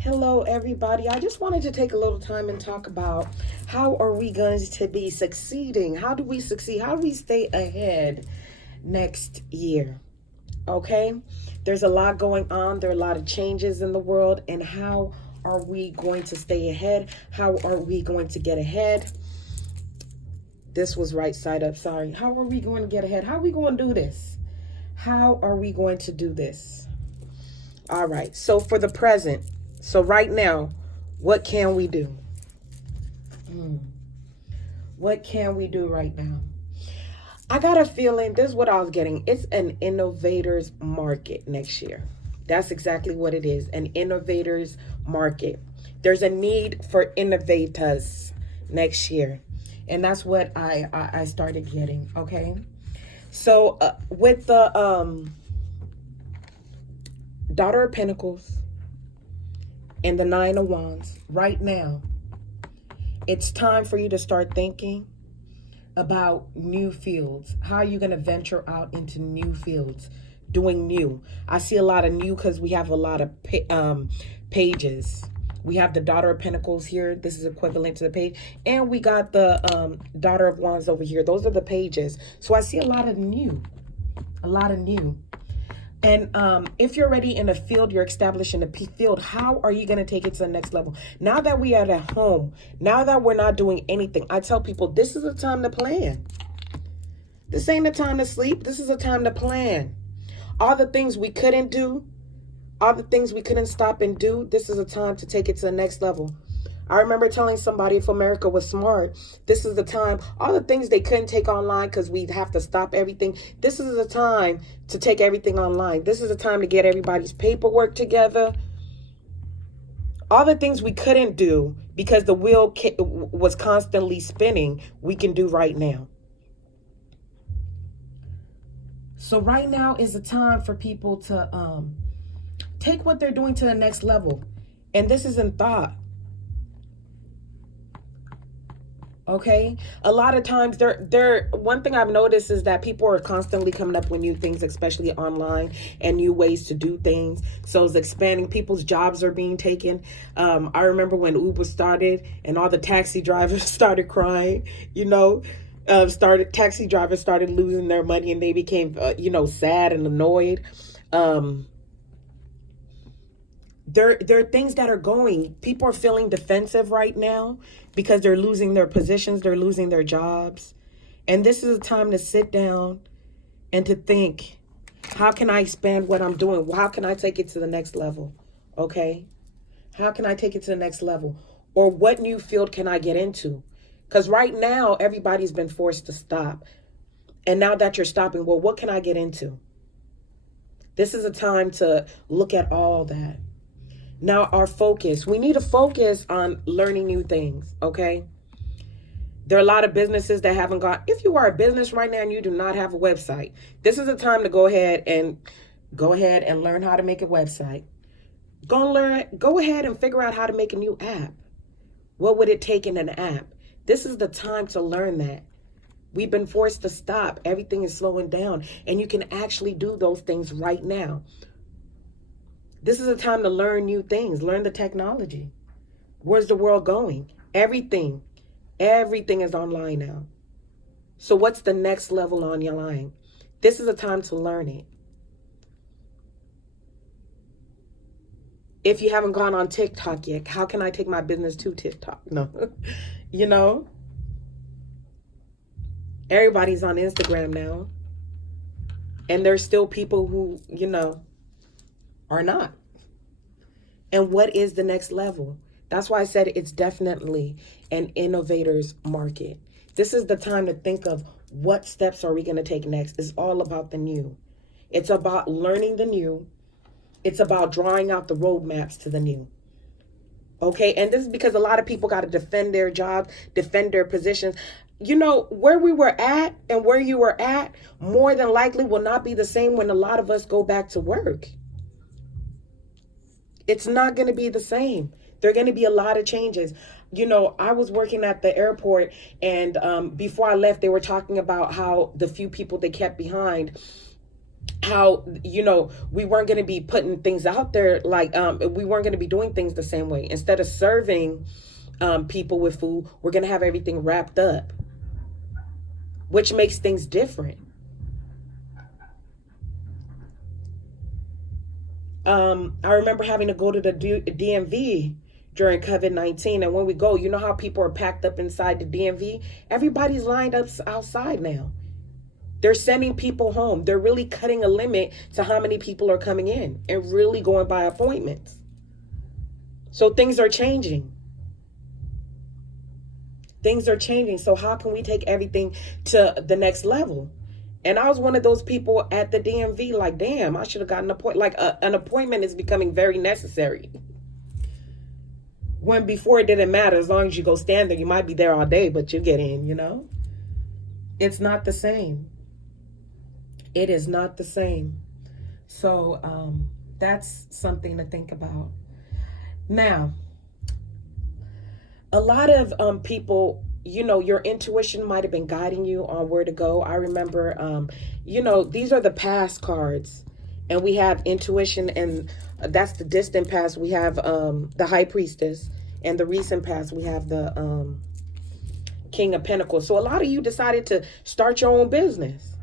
Hello, everybody. I just wanted to take a little time and talk about how are we going to be succeeding? How do we succeed? How do we stay ahead next year? Okay, there's a lot going on. There are a lot of changes in the world, and how are we going to stay ahead? How are we going to get ahead? This was right side up. Sorry. How are we going to get ahead? How are we going to do this? How are we going to do this? All right. So for the present, so right now, what can we do? What can we do right now? I got a feeling, this is what I was getting. It's an innovators market next year. That's exactly what it is, an innovators market. There's a need for innovators next year. And that's what I started getting, okay? So with the Daughter of Pentacles and the Nine of Wands, right now, it's time for you to start thinking about new fields. How are you going to venture out into new fields, doing new? I see a lot of new because we have a lot of pages. We have the Daughter of Pentacles here. This is equivalent to the page. And we got the Daughter of Wands over here. Those are the pages. So I see a lot of new. A lot of new. And if you're already in a field, you're established in a field, how are you going to take it to the next level? Now that we are at home, now that we're not doing anything, I tell people this is a time to plan. This ain't a time to sleep. This is a time to plan. All the things we couldn't do, all the things we couldn't stop and do, this is a time to take it to the next level. I remember telling somebody, if America was smart, this is the time, all the things they couldn't take online because we'd have to stop everything. This is the time to take everything online. This is the time to get everybody's paperwork together. All the things we couldn't do because the wheel was constantly spinning, we can do right now. So right now is the time for people to take what they're doing to the next level. And this is in thought. Okay, a lot of times one thing I've noticed is that people are constantly coming up with new things, especially online, and new ways to do things. So it's expanding. People's jobs are being taken. I remember when Uber started and all the taxi drivers started crying, taxi drivers started losing their money and they became, sad and annoyed. There are things that are going. People are feeling defensive right now because they're losing their positions, they're losing their jobs. And this is a time to sit down and to think, how can I expand what I'm doing? How can I take it to the next level? Okay? How can I take it to the next level? Or what new field can I get into? Because right now, everybody's been forced to stop. And now that you're stopping, well, what can I get into? This is a time to look at all that. Now our focus, we need to focus on learning new things, okay? There are a lot of businesses that haven't got, if you are a business right now and you do not have a website, this is a time to go ahead and learn how to make a website. Go ahead and figure out how to make a new app. What would it take in an app? This is the time to learn that. We've been forced to stop. Everything is slowing down and you can actually do those things right now. This is a time to learn new things, learn the technology. Where's the world going? Everything is online now. So what's the next level on your line? This is a time to learn it. If you haven't gone on TikTok yet, how can I take my business to TikTok? No. Everybody's on Instagram now. And there's still people who, are not. And what is the next level? That's why I said it's definitely an innovators market. This is the time to think of what steps are we going to take next. It's all about the new. It's about learning the new. It's about drawing out the roadmaps to the new. Okay, and this is because a lot of people got to defend their jobs, defend their positions. Where we were at and where you were at, more than likely will not be the same when a lot of us go back to work. It's not going to be the same. There are going to be a lot of changes. I was working at the airport and before I left, they were talking about how the few people they kept behind, how, we weren't going to be putting things out there like, we weren't going to be doing things the same way. Instead of serving people with food, we're going to have everything wrapped up, which makes things different. I remember having to go to the DMV during COVID-19. And when we go, you know how people are packed up inside the DMV? Everybody's lined up outside now. They're sending people home. They're really cutting a limit to how many people are coming in and really going by appointments. So things are changing. Things are changing. So how can we take everything to the next level? And I was one of those people at the DMV, like, damn, I should have gotten an appointment. Like an appointment is becoming very necessary. When before it didn't matter. As long as you go stand there, you might be there all day, but you get in. It's not the same. It is not the same. So that's something to think about. Now, a lot of people, your intuition might have been guiding you on where to go. I remember, these are the past cards, and we have intuition, and that's the distant past. We have the High Priestess, and the recent past, we have the King of Pentacles. So a lot of you decided to start your own business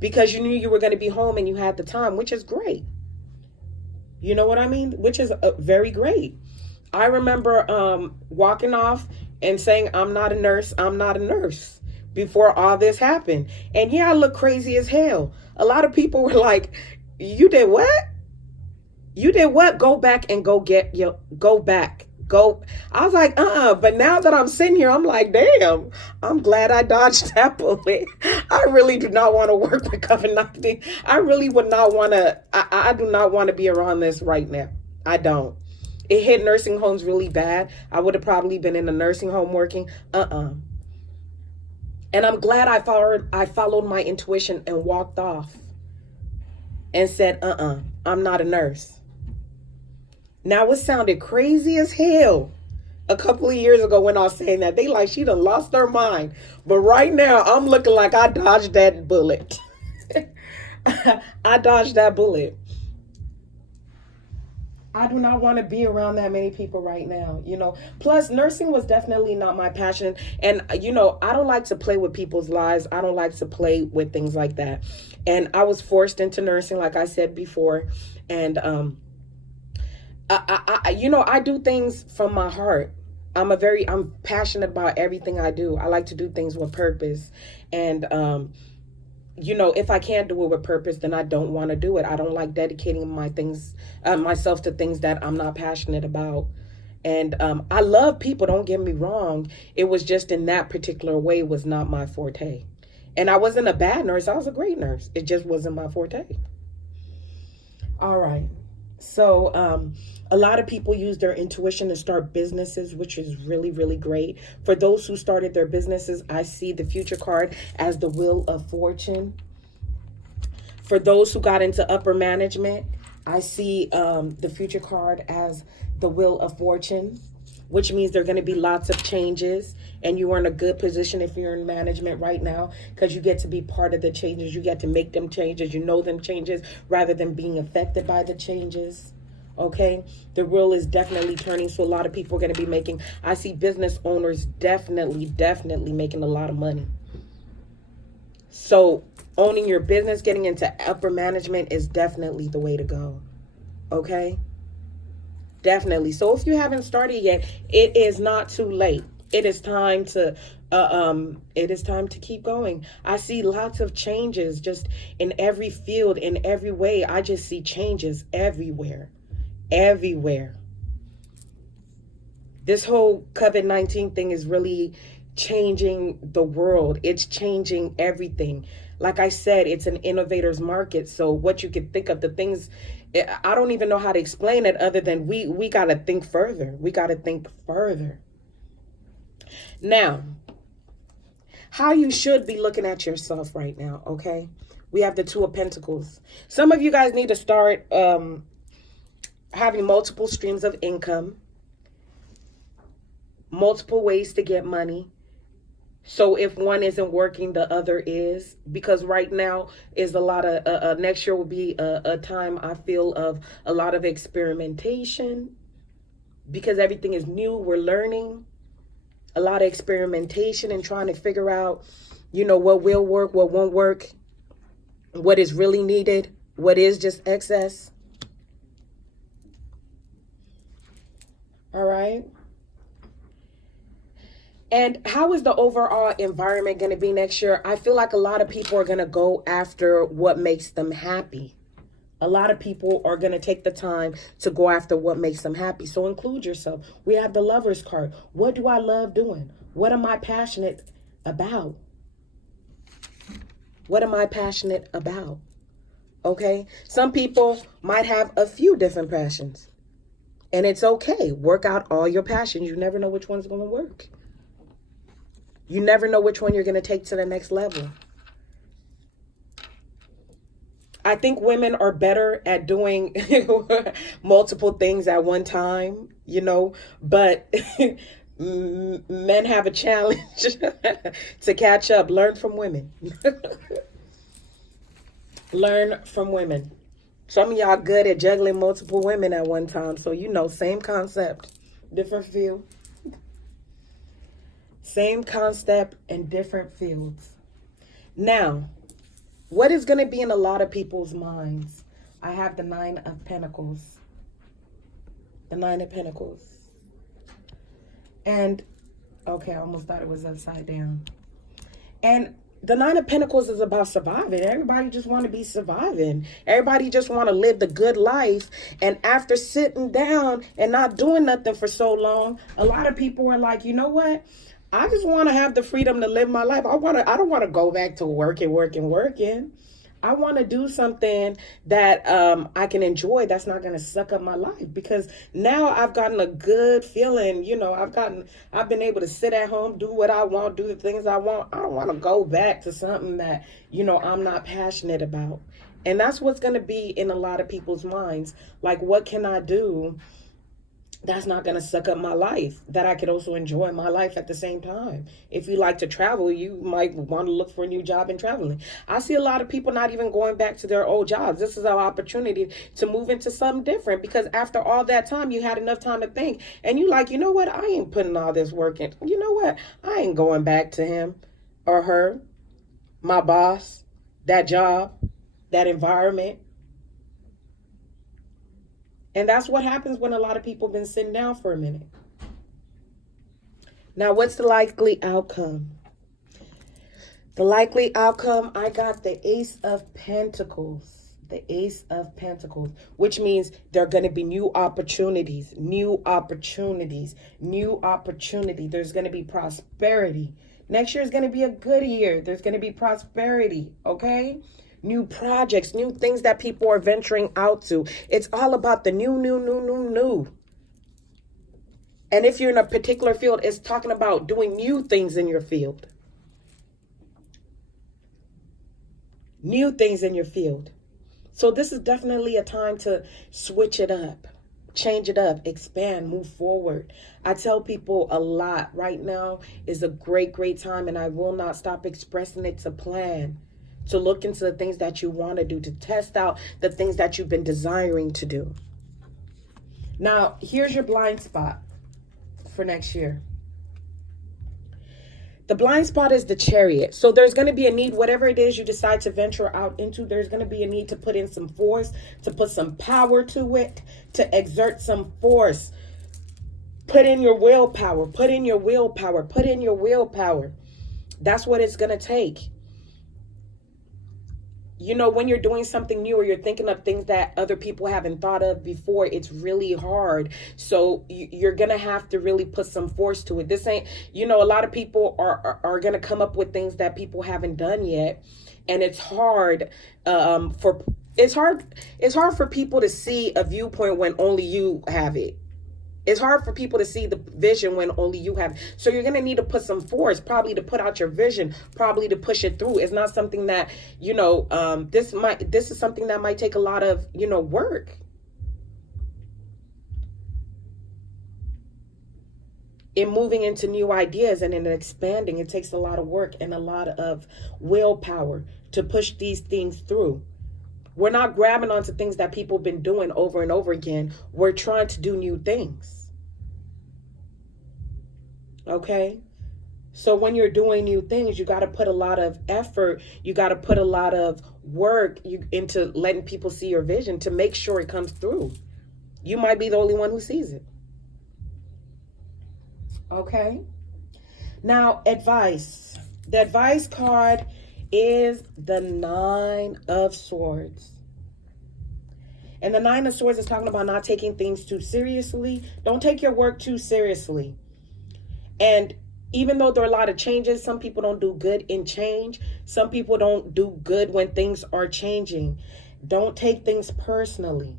because you knew you were going to be home and you had the time, which is great. You know what I mean? Which is very great. I remember walking off and saying, I'm not a nurse before all this happened. And yeah, I look crazy as hell. A lot of people were like, you did what? You did what? Go back and go back. I was like, but now that I'm sitting here, I'm like, damn, I'm glad I dodged that bullet. I really do not want to work with COVID-19. I really would not want to, I do not want to be around this right now. I don't. It hit nursing homes really bad. I would have probably been in a nursing home working. And I'm glad I followed my intuition and walked off and said, I'm not a nurse. Now, it sounded crazy as hell a couple of years ago when I was saying that. They like, she done lost her mind. But right now, I'm looking like I dodged that bullet. I dodged that bullet. I do not want to be around that many people right now, Plus, nursing was definitely not my passion. And, I don't like to play with people's lives. I don't like to play with things like that. And I was forced into nursing, like I said before. And, I do things from my heart. I'm passionate about everything I do. I like to do things with purpose. And, if I can't do it with purpose, then I don't want to do it. I don't like dedicating myself to things that I'm not passionate about. And I love people, don't get me wrong. It was just in that particular way was not my forte. And I wasn't a bad nurse. I was a great nurse. It just wasn't my forte. All right. So a lot of people use their intuition to start businesses, which is really, really great. For those who started their businesses, I see the future card as the Wheel of Fortune. For those who got into upper management, I see the future card as the Wheel of Fortune, which means there are going to be lots of changes. And you are in a good position if you're in management right now, because you get to be part of the changes. You get to make them changes. You know them changes rather than being affected by the changes. Okay, the wheel is definitely turning. So a lot of people are going to be making, I see business owners definitely making a lot of money. So owning your business, getting into upper management is definitely the way to go. Okay, definitely. So if you haven't started yet, it is not too late. It is time to keep going. I see lots of changes just in every field, in every way. I just see changes everywhere. This whole COVID-19 thing is really changing the world. It's changing everything. Like I said, it's an innovators market. So what you could think of, the things, I don't even know how to explain it other than we got to think further. We got to think further. Now, how you should be looking at yourself right now, okay? We have the Two of Pentacles. Some of you guys need to start having multiple streams of income, multiple ways to get money. So if one isn't working, the other is. Because right now is a lot of, next year will be a time I feel of a lot of experimentation, because everything is new. We're learning a lot of experimentation and trying to figure out, what will work, what won't work, what is really needed, what is just excess. All right. And how is the overall environment going to be next year? I feel like a lot of people are going to go after what makes them happy. A lot of people are going to take the time to go after what makes them happy. So include yourself. We have the Lover's card. What do I love doing? What am I passionate about? What am I passionate about? Okay. Some people might have a few different passions. And it's okay. Work out all your passions. You never know which one's going to work. You never know which one you're going to take to the next level. I think women are better at doing multiple things at one time, but men have a challenge to catch up. Learn from women. Learn from women. Some of y'all good at juggling multiple women at one time. So, same concept, different field. Same concept and different fields. Now, what is going to be in a lot of people's minds? I have the 9 of Pentacles. The 9 of Pentacles. And, okay, I almost thought it was upside down. And the 9 of Pentacles is about surviving. Everybody just want to be surviving. Everybody just want to live the good life. And after sitting down and not doing nothing for so long, a lot of people are like, you know what? I just want to have the freedom to live my life. I don't want to go back to working. I want to do something that I can enjoy, that's not going to suck up my life, because now I've gotten a good feeling. I've been able to sit at home, do what I want, do the things I want. I don't want to go back to something that, I'm not passionate about. And that's what's going to be in a lot of people's minds. Like, what can I do that's not going to suck up my life, that I could also enjoy my life at the same time? If you like to travel, you might want to look for a new job in traveling. I see a lot of people not even going back to their old jobs. This is our opportunity to move into something different, because after all that time, you had enough time to think, and you like, you know what? I ain't putting all this work in. You know what? I ain't going back to him or her, my boss, that job, that environment. And that's what happens when a lot of people have been sitting down for a minute. Now, what's the likely outcome? The likely outcome, I got the Ace of Pentacles. The Ace of Pentacles, which means there are going to be new opportunities. There's going to be prosperity. Next year is going to be a good year. There's going to be prosperity, okay? New projects, new things that people are venturing out to. It's all about the new. And if you're in a particular field, it's talking about doing new things in your field. New things in your field. So this is definitely a time to switch it up, change it up, expand, move forward. I tell people a lot, right now is a great time, and I will not stop expressing it, to plan, to look into the things that you want to do, to test out the things that you've been desiring to do. Now, here's your blind spot for next year. The blind spot is the Chariot. So there's going to be a need, whatever it is you decide to venture out into, there's going to be a need to put in some force, to put some power to it, to exert some force. Put in your willpower, That's what it's going to take. When you're doing something new, or you're thinking of things that other people haven't thought of before, it's really hard. So you're going to have to really put some force to it. This ain't, a lot of people are going to come up with things that people haven't done yet. And it's hard it's hard for people to see a viewpoint when only you have it. It's hard for people to see the vision when only you have. So you're going to need to put some force, probably to put out your vision, probably to push it through. It's not something that, this is something that might take a lot of, work. in moving into new ideas and in expanding, it takes a lot of work and a lot of willpower to push these things through. We're not grabbing onto things that people have been doing over and over again. We're trying to do new things. Okay? So when you're doing new things, you got to put a lot of effort. You got to put a lot of work into letting people see your vision to make sure it comes through. You might be the only one who sees it. Okay? Now, advice. The advice card is the 9 of Swords. And the 9 of Swords is talking about not taking things too seriously. Don't take your work too seriously. And even though there are a lot of changes, some people don't do good in change. Some people don't do good when things are changing. Don't take things personally.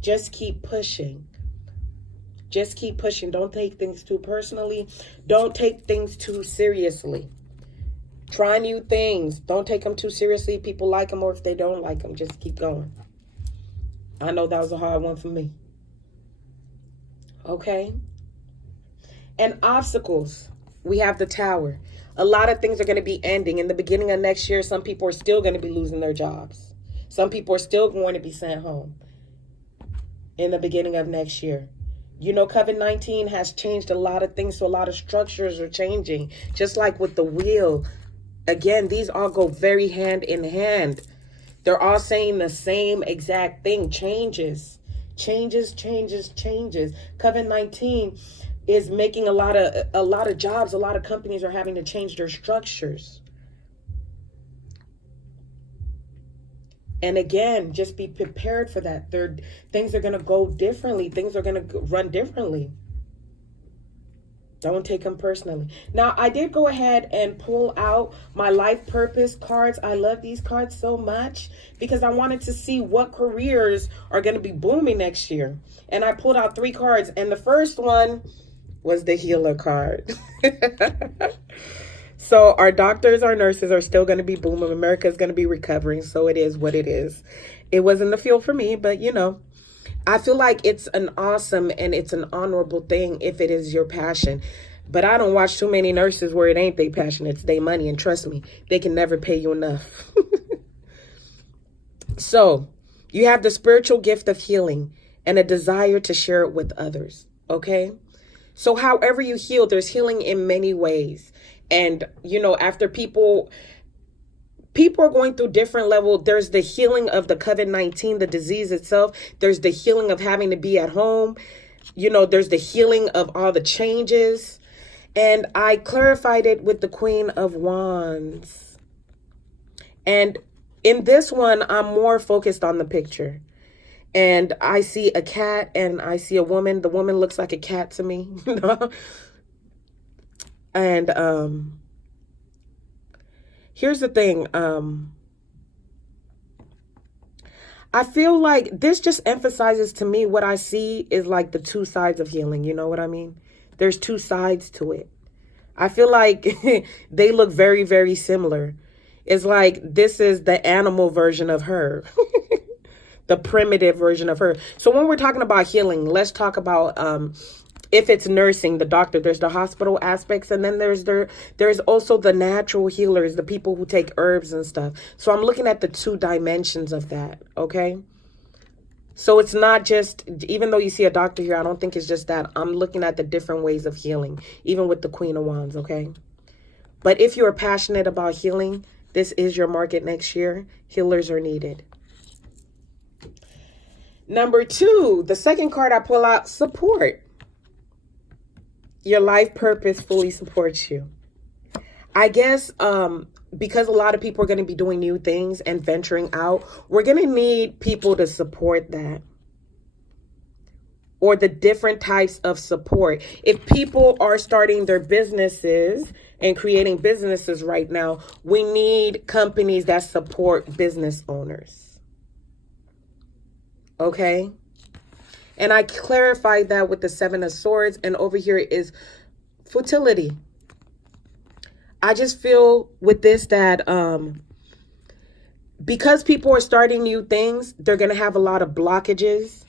Just keep pushing. Just keep pushing. Don't take things too personally. Don't take things too seriously. Try new things. Don't take them too seriously. People like them, or if they don't like them, just keep going. I know that was a hard one for me. Okay? And obstacles. We have the Tower. A lot of things are going to be ending. In the beginning of next year, some people are still going to be losing their jobs. Some people are still going to be sent home in the beginning of next year. You know, COVID-19 has changed a lot of things, so a lot of structures are changing. Just like with the wheel. Again, these all go very hand in hand. They're all saying the same exact thing. Changes. COVID-19 is making a lot of jobs. A lot of companies are having to change their structures. And again, just be prepared for that. Things are going to go differently. Things are going to run differently. Don't take them personally. Now, I did go ahead and pull out my life purpose cards. I love these cards so much because I wanted to see what careers are going to be booming next year. And I pulled out 3 cards. And the first one was the healer card. So our doctors, our nurses are still going to be booming. America is going to be recovering. So it is what it is. It wasn't the field for me, but you know, I feel like it's an awesome and it's an honorable thing if it is your passion. But I don't watch too many nurses where it ain't their passion. It's their money. And trust me, they can never pay you enough. So you have the spiritual gift of healing and a desire to share it with others. Okay. So however you heal, there's healing in many ways. And, you know, after people are going through different levels. There's the healing of the COVID-19, the disease itself. There's the healing of having to be at home. You know, there's the healing of all the changes. And I clarified it with the Queen of Wands. And in this one, I'm more focused on the picture. And I see a cat and I see a woman. The woman looks like a cat to me. You know? And here's the thing. I feel like this just emphasizes to me what I see is like the 2 sides of healing. You know what I mean? There's 2 sides to it. I feel like they look very, very similar. It's like this is the animal version of her. The primitive version of her. So when we're talking about healing, let's talk about if it's nursing, the doctor, there's the hospital aspects, and then there's also the natural healers, the people who take herbs and stuff. So I'm looking at the 2 dimensions of that, okay? So it's not just, even though you see a doctor here, I don't think it's just that. I'm looking at the different ways of healing, even with the Queen of Wands, okay? But if you're passionate about healing, this is your market next year. Healers are needed. Number 2, the second card I pull out, support. Your life purpose fully supports you. I guess because a lot of people are going to be doing new things and venturing out, we're going to need people to support that. Or the different types of support. If people are starting their businesses and creating businesses right now, we need companies that support business owners. Okay? And I clarified that with the 7 of Swords. And over here is futility. I just feel with this that because people are starting new things, they're going to have a lot of blockages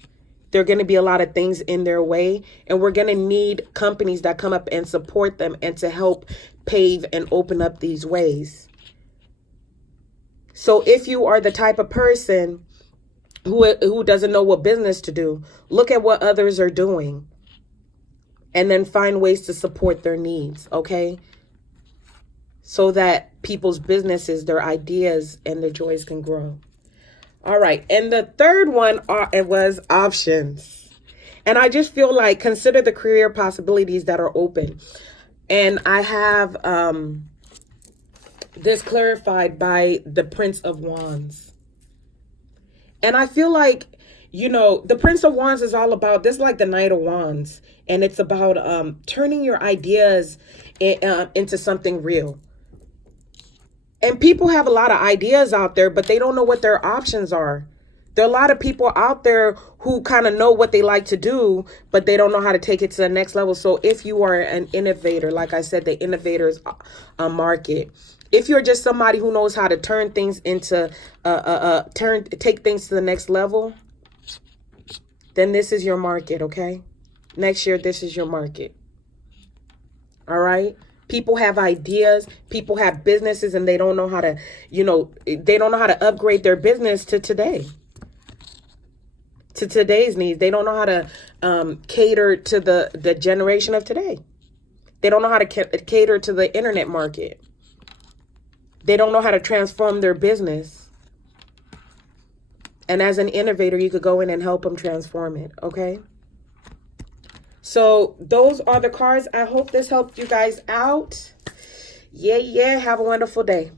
There are going to be a lot of things in their way, and we're going to need companies that come up and support them and to help pave and open up these ways. So if you are the type of person who doesn't know what business to do, look at what others are doing and then find ways to support their needs, okay? So that people's businesses, their ideas, and their joys can grow. All right. And the third one was options. And I just feel like consider the career possibilities that are open. And I have this clarified by the Prince of Wands. And I feel like, you know, the Prince of Wands is all about this, like the Knight of Wands. And it's about turning your ideas into something real. And people have a lot of ideas out there, but they don't know what their options are. There are a lot of people out there who kind of know what they like to do, but they don't know how to take it to the next level. So if you are an innovator, like I said, the innovators market, if you're just somebody who knows how to turn things into, take things to the next level, then this is your market, okay? Next year, this is your market. All right? People have ideas, people have businesses, and they don't know how to, you know, they don't know how to upgrade their business to today, to today's needs. They don't know how to cater to the generation of today. They don't know how to cater to the internet market. They don't know how to transform their business. And as an innovator, you could go in and help them transform it, okay? So those are the cards. I hope this helped you guys out. Yeah. Have a wonderful day.